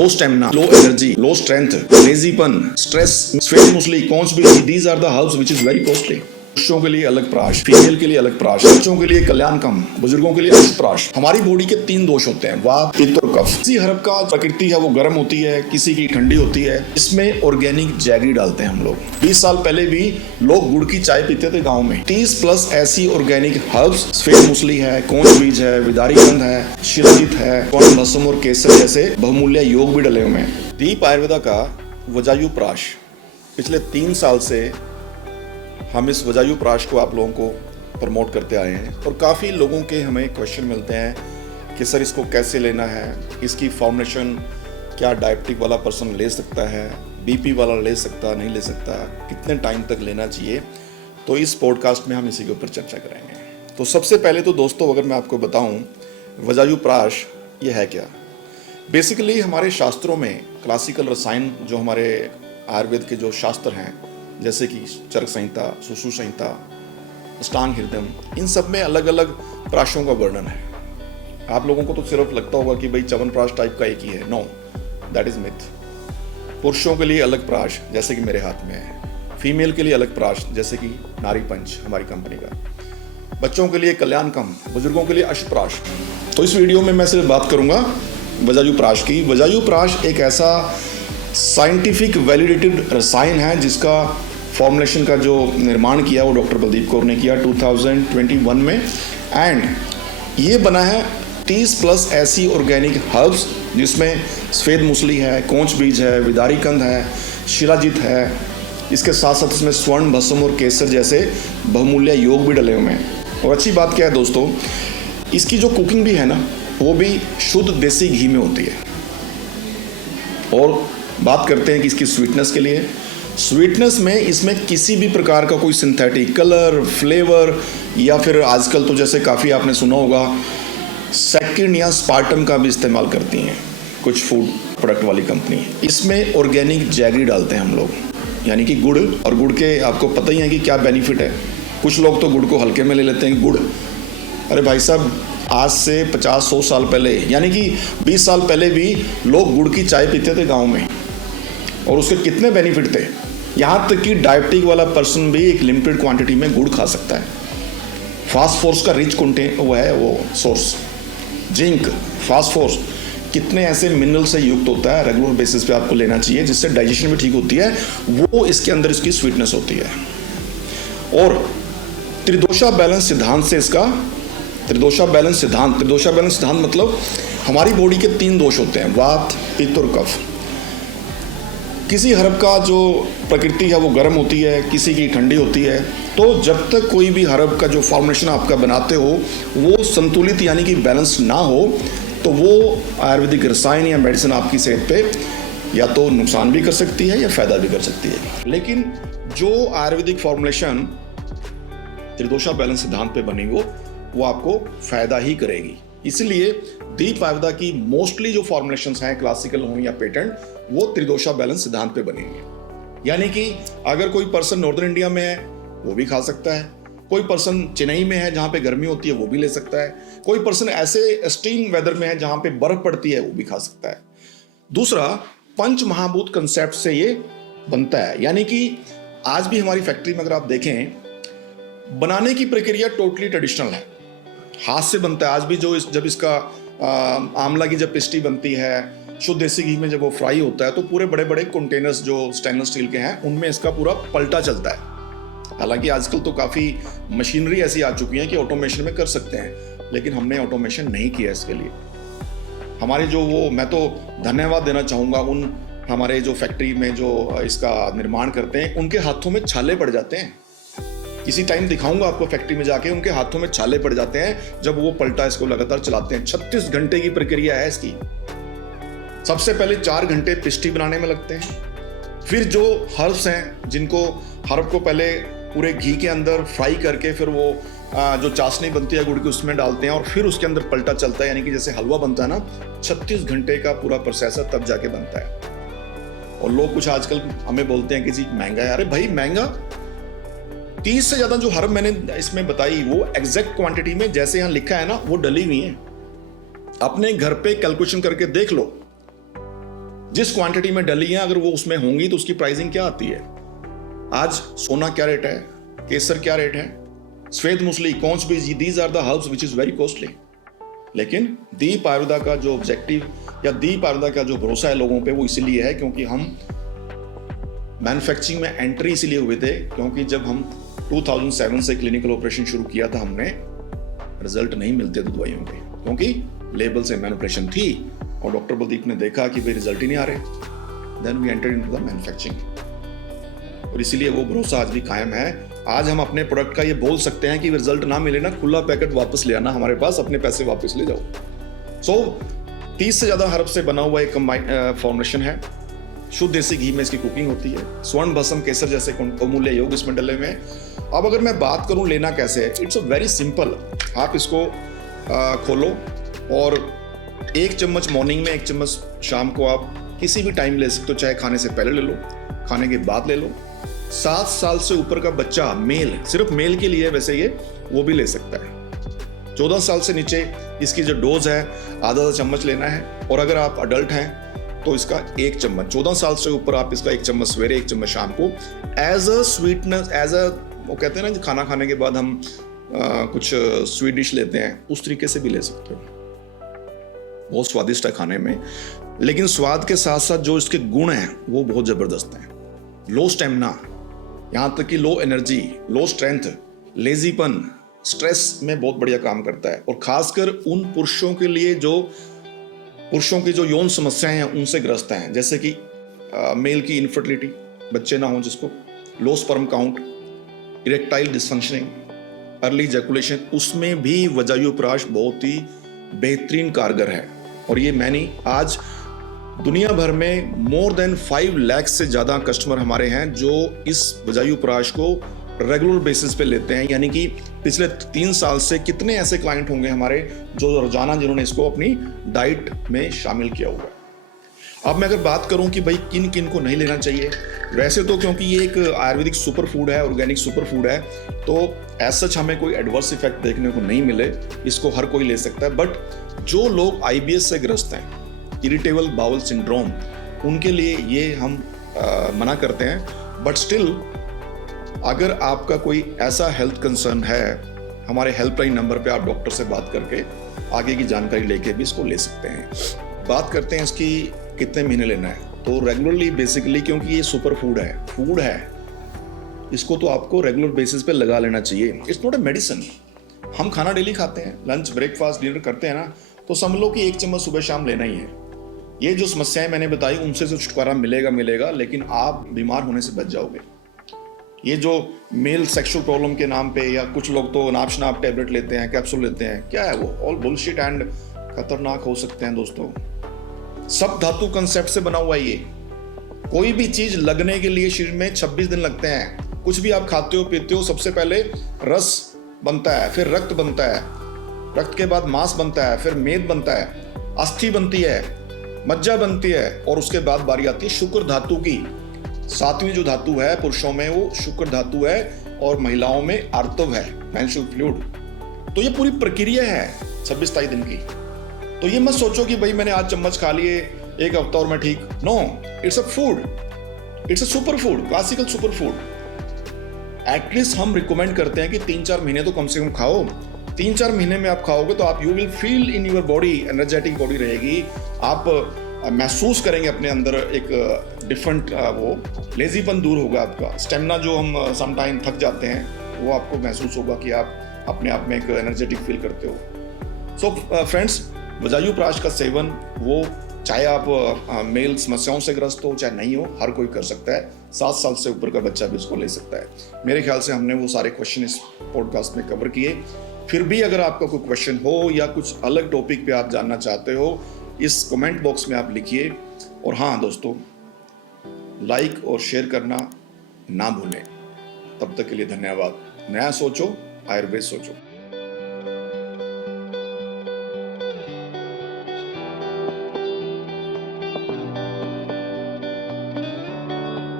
लो stamina, low energy, low strength, लेजीपन, stress, स्वेट मुसली, कौंस भी, these are the herbs which is very costly. पुरुषों के लिए अलग प्राश, फीमेल के लिए अलग प्राश, बच्चों के लिए कल्याण कम, बुजुर्गों के लिए अष्टप्राश। हमारी बॉडी के 3 दोष होते हैं, वात, पित्त और कफ। किसी हर्ब का प्रकृति है वो गर्म होती है, किसी की ठंडी होती है। इसमें ऑर्गेनिक जैगरी डालते हैं हम लोग। 20 साल पहले भी लोग गुड़ की चाय पीते थे गाँव में। 30+ ऐसी ऑर्गेनिक हर्ब्स, सफेद मुसली है, कौंच बीज है, विदारी कंद है, शिलाजीत है, स्वर्ण भस्म और केसर जैसे बहुमूल्य योग भी डले हुए हैं। दीप आयुर्वेदा का वजायु प्राश, पिछले 3 साल से हम इस वजायु प्राश को आप लोगों को प्रमोट करते आए हैं और काफ़ी लोगों के हमें क्वेश्चन मिलते हैं कि सर इसको कैसे लेना है, इसकी फॉर्मुलेशन क्या डायबिटिक वाला पर्सन ले सकता है, बीपी वाला ले सकता नहीं ले सकता, कितने टाइम तक लेना चाहिए। तो इस पॉडकास्ट में हम इसी के ऊपर चर्चा करेंगे। तो सबसे पहले तो दोस्तों अगर मैं आपको बताऊं वजायु प्राश ये है क्या। बेसिकली हमारे शास्त्रों में क्लासिकल रसायन जो हमारे आयुर्वेद के जो शास्त्र हैं जैसे कि चरक संहिता, सुश्रुत संहिता, अष्टांग हृदयम, इन सब में अलग अलग प्राशों का वर्णन है। आप लोगों को तो सिर्फ लगता होगा कि भाई च्यवनप्राश टाइप का एक ही है। No, that is myth. पुरुषों के लिए अलग प्राश जैसे कि मेरे हाथ में है, फीमेल के लिए अलग प्राश जैसे कि नारी पंच हमारी कंपनी का, बच्चों के लिए कल्याण कम, बुजुर्गों के लिए अष्टप्राश। तो इस वीडियो में मैं सिर्फ बात करूंगा वजायु प्राश की। वजायु प्राश एक ऐसा साइंटिफिक वैलिडेटेड रसायन है जिसका फॉर्मुलेशन का जो निर्माण किया वो डॉक्टर बलदीप कौर ने किया 2021 में। एंड ये बना है 30+ ऐसी ऑर्गेनिक हर्ब्स जिसमें सफ़ेद मुसली है, कौंच बीज है, विदारी कंद है, शिलाजीत है। इसके साथ साथ इसमें स्वर्ण भस्म और केसर जैसे बहुमूल्य योग भी डले हुए हैं। और अच्छी बात क्या है दोस्तों, इसकी जो कुकिंग भी है ना वो भी शुद्ध देसी घी में होती है। और बात करते हैं कि इसकी स्वीटनेस के लिए। स्वीटनेस में इसमें किसी भी प्रकार का कोई सिंथेटिक कलर, फ्लेवर या फिर आजकल तो जैसे काफ़ी आपने सुना होगा सैक्रिन या स्पार्टम का भी इस्तेमाल करती हैं कुछ फूड प्रोडक्ट वाली कंपनी। इसमें ऑर्गेनिक जैगरी डालते हैं हम लोग, यानी कि गुड़। और गुड़ के आपको पता ही है कि क्या बेनिफिट है। कुछ लोग तो गुड़ को हल्के में ले लेते हैं। गुड़, अरे भाई साहब, आज से 50-100 साल पहले यानी कि 20 साल पहले भी लोग गुड़ की चाय पीते थे गाँव में और उसके कितने बेनिफिट थे। यहाँ तक कि डायबिटिक वाला पर्सन भी एक लिमिटेड क्वांटिटी में गुड़ खा सकता है। फास्फोरस का रिच कंटेंट वो है, वो सोर्स जिंक, फास्फोरस कितने ऐसे मिनरल से युक्त होता है, रेगुलर बेसिस पे आपको लेना चाहिए जिससे डाइजेशन भी ठीक होती है। वो इसके अंदर इसकी स्वीटनेस होती है। और त्रिदोषा बैलेंस सिद्धांत से इसका त्रिदोषा बैलेंस सिद्धांत मतलब हमारी बॉडी के 3 दोष होते हैं, वात, पित्त और कफ। किसी हर्ब का जो प्रकृति है वो गर्म होती है, किसी की ठंडी होती है। तो जब तक कोई भी हर्ब का जो फॉर्मुलेशन आपका बनाते हो वो संतुलित यानी कि बैलेंस ना हो तो वो आयुर्वेदिक रसायन या मेडिसिन आपकी सेहत पे या तो नुकसान भी कर सकती है या फायदा भी कर सकती है। लेकिन जो आयुर्वेदिक फॉर्मुलेशन त्रिदोषा बैलेंस सिद्धांत पे बनी वो आपको फायदा ही करेगी। इसलिए दीप आयुर्वेदा की मोस्टली जो फॉर्मुलेशंस हैं, क्लासिकल हो या पेटेंट, वो त्रिदोषा बैलेंस सिद्धांत पे बनी है। यानी कि अगर कोई पर्सन नॉर्दर्न इंडिया में है वो भी खा सकता है, कोई पर्सन चेन्नई में है जहाँ पे गर्मी होती है वो भी ले सकता है, कोई पर्सन ऐसे एक्सट्रीम वेदर में है जहाँ पे बर्फ पड़ती है वो भी खा सकता है। दूसरा, पंच महाभूत कंसेप्ट से ये बनता है। यानी कि आज भी हमारी फैक्ट्री में अगर आप देखें, बनाने की प्रक्रिया टोटली ट्रेडिशनल है, हाथ से बनता है। आज भी जब इसका आंवला की जब पेस्ट्री बनती है, शुद्ध देसी घी में जब वो फ्राई होता है तो पूरे बड़े बड़े कंटेनर्स जो स्टेनलेस स्टील के हैं उनमें इसका पूरा पलटा चलता है। हालांकि आजकल तो काफ़ी मशीनरी ऐसी आ चुकी है कि ऑटोमेशन में कर सकते हैं, लेकिन हमने ऑटोमेशन नहीं किया इसके लिए। हमारे जो वो, मैं तो धन्यवाद देना चाहूँगा उन हमारे जो फैक्ट्री में जो इसका निर्माण करते हैं, उनके हाथों में छाले पड़ जाते हैं। किसी टाइम दिखाऊंगा आपको फैक्ट्री में जाके, उनके हाथों में छाले पड़ जाते हैं जब वो पलटा इसको लगातार चलाते हैं। 36 घंटे की प्रक्रिया है इसकी। सबसे पहले 4 घंटे पेस्ट्री बनाने में लगते हैं, फिर जो हर्ब्स हैं जिनको हर्ब को पहले पूरे घी के अंदर फ्राई करके फिर वो जो चाशनी बनती है गुड़ की उसमें डालते हैं और फिर उसके अंदर पलटा चलता है, यानी कि जैसे हलवा बनता है ना, 36 घंटे का पूरा प्रोसेस है, तब जाके बनता है। और लोग कुछ आजकल हमें बोलते हैं कि जी महंगा है। अरे भाई महंगा, 30 से ज्यादा जो हर्ब मैंने इसमें बताई वो एग्जैक्ट क्वांटिटी में जैसे यहाँ लिखा है ना वो डली हुई है। अपने घर पे कैलकुलेशन करके देख लो जिस क्वांटिटी में डली हैं अगर वो उसमें होंगी तो उसकी प्राइसिंग क्या आती है। आज सोना क्या रेट है, केसर क्या रेट है, श्वेत मूसली, कौंच बीज, these are the herbs which is very costly. लेकिन दीप आयुर्वेदा का जो ऑब्जेक्टिव या दीप आयुर्वेदा का जो भरोसा है लोगों पे वो इसीलिए है क्योंकि हम मैन्युफैक्चरिंग में एंट्री इसीलिए हुए थे क्योंकि जब हम 2007 से क्लिनिकल ऑपरेशन शुरू किया था हमने, रिजल्ट नहीं मिलते थे दवाइयों के क्योंकि लेबल से मैन्युफैक्चरिंग थी और डॉक्टर बलदीप ने देखा कि भाई रिजल्ट ही नहीं आ रहे, then we entered into the manufacturing और इसीलिए वो भरोसा आज भी कायम है। आज हम अपने प्रोडक्ट का ये बोल सकते हैं कि रिजल्ट ना मिले ना, खुला पैकेट वापस ले आना हमारे पास, अपने पैसे वापस ले जाओ। सो 30 से ज्यादा हर्ब से बना हुआ एक फॉर्मुलेशन है। शुद्ध देसी घी में इसकी कुकिंग होती है। स्वर्ण भस्म, केसर जैसे अमूल्य योग इसमें डले हुए हैं। अब अगर मैं बात करूं लेना कैसे है, इट्स अ वेरी सिंपल। आप इसको खोलो और 1 चम्मच मॉर्निंग में, 1 चम्मच शाम को आप किसी भी टाइम ले सकते हो, चाहे खाने से पहले ले लो, खाने के बाद ले लो। 7 साल से ऊपर का बच्चा, मेल, सिर्फ मेल के लिए वैसे ये, वो भी ले सकता है। 14 साल से नीचे इसकी जो डोज है आधा चम्मच लेना है और अगर आप अडल्ट हैं तो इसका 1 चम्मच। 14 साल से ऊपर आप इसका 1 चम्मच सवेरे, 1 चम्मच शाम को as a sweetness, as a, वो कहते हैं ना खाना खाने के बाद हम कुछ स्वीट डिश लेते हैं, उस तरीके से भी ले सकते हो। बहुत स्वादिष्ट है खाने में, लेकिन स्वाद के साथ साथ जो इसके गुण हैं वो बहुत जबरदस्त हैं। लो स्टेमिना, यहाँ तक कि लो एनर्जी, लो स्ट्रेंथ, लेजीपन, स्ट्रेस में बहुत बढ़िया काम करता है और खासकर उन पुरुषों के लिए जो पुरुषों की जो यौन समस्याएं हैं उनसे ग्रस्त हैं, जैसे कि मेल की इनफर्टिलिटी, बच्चे ना हो जिसको, low sperm count, erectile dysfunctioning, early ejaculation, उसमें भी वजायुप्राश बहुत ही बेहतरीन कारगर है। और ये मैंने आज दुनिया भर में मोर देन 5 लाख से ज़्यादा कस्टमर हमारे हैं जो इस वजायुप्राश को रेगुलर बेसिस पे लेते हैं। यानी कि पिछले 3 साल से कितने ऐसे क्लाइंट होंगे हमारे जो रोजाना जिन्होंने इसको अपनी डाइट में शामिल किया हुआ है। अब मैं अगर बात करूं कि भाई किन किन को नहीं लेना चाहिए, वैसे तो क्योंकि ये एक आयुर्वेदिक सुपर फूड है, ऑर्गेनिक सुपर फूड है, तो एज सच हमें कोई एडवर्स इफेक्ट देखने को नहीं मिले, इसको हर कोई ले सकता है। बट जो लोग IBS से ग्रस्त हैं, इरिटेबल बाउल सिंड्रोम, उनके लिए ये हम मना करते हैं। बट स्टिल अगर आपका कोई ऐसा हेल्थ कंसर्न है, हमारे हेल्पलाइन नंबर पे आप डॉक्टर से बात करके आगे की जानकारी लेके भी इसको ले सकते हैं। बात करते हैं इसकी कितने महीने लेना है, तो रेगुलरली बेसिकली, क्योंकि ये सुपर फूड है, इसको तो आपको रेगुलर बेसिस पे लगा लेना चाहिए। It's not a medicine. हम खाना डेली खाते हैं, लंच, ब्रेकफास्ट, डिनर करते हैं ना, तो समझ लो कि 1 चम्मच सुबह शाम लेना ही है। ये जो समस्याएं मैंने बताई उनसे जो छुटकारा मिलेगा, लेकिन आप बीमार होने से बच जाओगे। ये जो मेल सेक्सुअल प्रॉब्लम के नाम पे, या कुछ लोग तो नाप शनाप टैबलेट लेते हैं, कैप्सूल लेते हैं, क्या है वो, ऑल बुलशिट एंड खतरनाक हो सकते हैं दोस्तों। सब धातु कंसेप्ट से बना हुआ ये। कोई भी चीज लगने के लिए शरीर में 26 दिन लगते हैं। कुछ भी आप खाते हो पीते हो, सबसे पहले रस बनता है, फिर रक्त बनता है, रक्त के बाद मांस बनता है, फिर मेद बनता है, अस्थि बनती है, मज्जा बनती है, और उसके बाद बारी आती है शुक्र धातु की। 7वीं जो धातु है पुरुषों में वो शुक्र धातु है और महिलाओं में आर्तव है, मेंस्ट्रुअल फ्लूइड। तो ये पूरी प्रक्रिया है 26-27 दिन की। तो ये मत सोचो कि भाई मैंने आज चम्मच खा लिए 1 हफ्ता और मैं ठीक। No, it's a food, it's a super food, classical super food. At least हम रिकमेंड करते हैं कि 3-4 महीने तो कम से कम खाओ। 3-4 महीने में आप खाओगे तो आप you will feel in your body, energetic body रहेगी। आप महसूस करेंगे अपने अंदर एक डिफरेंट वो लेजीपन दूर होगा आपका। स्टेमिना जो हम समटाइम थक जाते हैं वो आपको महसूस होगा कि आप अपने आप में एक एनर्जेटिक फील करते हो। सो फ्रेंड्स, वजायुप्राश का सेवन वो चाहे आप मेल समस्याओं से ग्रस्त हो चाहे नहीं हो, हर कोई कर सकता है। 7 साल से ऊपर का बच्चा भी इसको ले सकता है। मेरे ख्याल से हमने वो सारे क्वेश्चन इस पॉडकास्ट में कवर किए। फिर भी अगर आपका कोई क्वेश्चन हो या कुछ अलग टॉपिक पे आप जानना चाहते हो, इस कमेंट बॉक्स में आप लिखिए। और हाँ दोस्तों, लाइक और शेयर करना ना भूलें। तब तक के लिए धन्यवाद। नया सोचो, आयुर्वेद सोचो।